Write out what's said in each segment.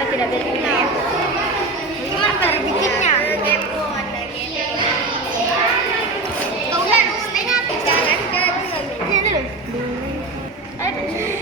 kita tidak berguna. Gimana cara bikinnya? Kau harus ingat jangan ini dulu. Oke.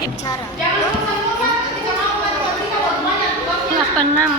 Cara. 86.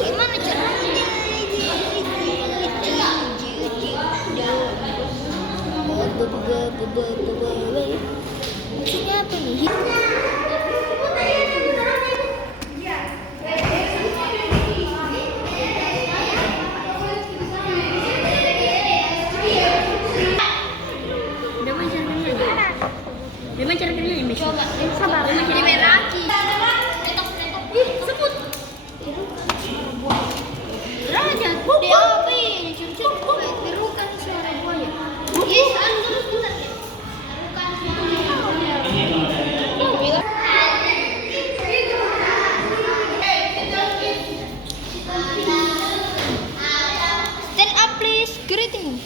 Gimana caranya? Maksudnya apa nih? Gimana cara kerjanya ini? Coba, Sabar. jadi meraki. Ih, sebut. Derajat. Dia apa ini? Cun-cun. Birukan suara buaya. Yes, terus bentar. Stand up please. Greetings.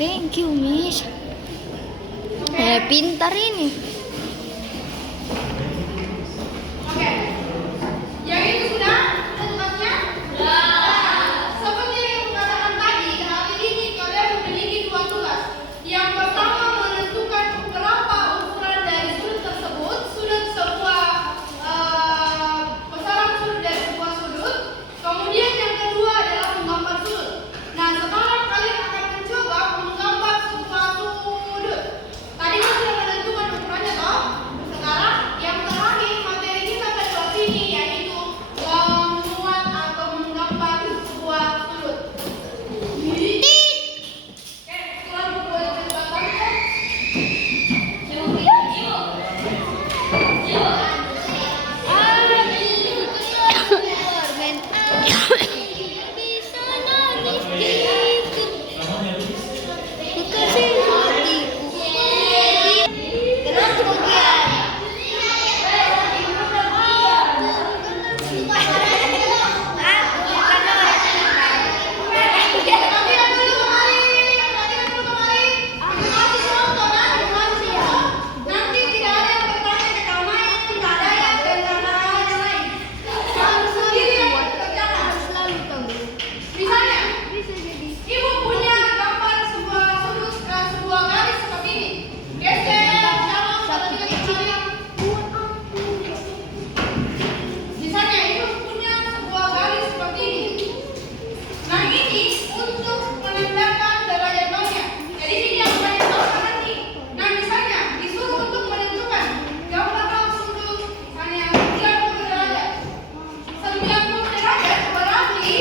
Thank you, Miss. Pintar ini. Yang itu sudah tempatnya. Seperti yang kukatakan tadi, hari ini kalian memiliki dua tugas. Yang pertama menentukan berapa ukuran dari sudut tersebut, sudut sebuah besaran sudut dari sebuah sudut. Kemudian yang kedua adalah menggambar sudut. Nah, sekarang kalian akan mencoba menggambar sebuah sudut. Tadi kan sudah menentukan ukurannya toh. Sekarang yang terakhir materi kita pada sini yaitu membuat atau menggambar sebuah sudut. Oke, sekarang boleh kesempatan. Bisa nangis gitu. Kekasih hatiku pergi. Terus kemudian Latihan dulu kemarin. Masih penonton, nanti tidak ada yang bertanya ke kamu, tidak ada yang bertanya yang lain. Kamu sendiri yang kerjakan. selalu tahu. Misalnya, Bisa jadi. ibu punya gambar sebuah sudut, sebuah garis seperti ini. Geser, jalan, Sapu tiga kecil. kali. Misalnya, ibu punya sebuah garis seperti ini. Nah, ini untuk menandakan derajat nolnya. Jadi ini yang paling bawah nanti. Nah, misalnya disuruh untuk menentukan gambarkan sudut misalnya 90 derajat. 90 derajat berarti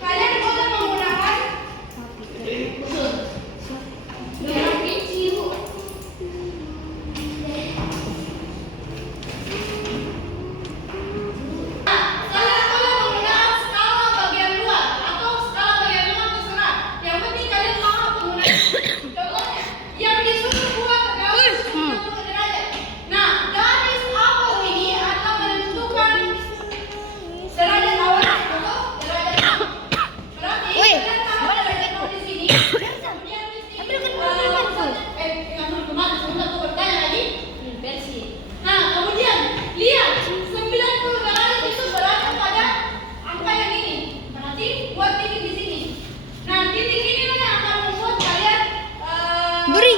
kalian boleh menggunakan garis kecil. Kalian boleh menggunakan skala bagian luar atau skala bagian luar terserah. Yang penting kalian paham penggunaan. Contohnya, yang disuruh buat garis 90 derajat. Nah, garis awal ini adalah menentukan derajat awal atau derajat nol. Berarti Wih, kalian taruh derajat nol di sini. Kemudian di sini. Dengan nol kemana? Sebentar aku bertanya lagi. Inversi. Nah, kemudian lihat 90 derajat itu berada pada angka yang ini. Berarti buat titik di sini. Nah, titik ini yang akan membuat kalian Beri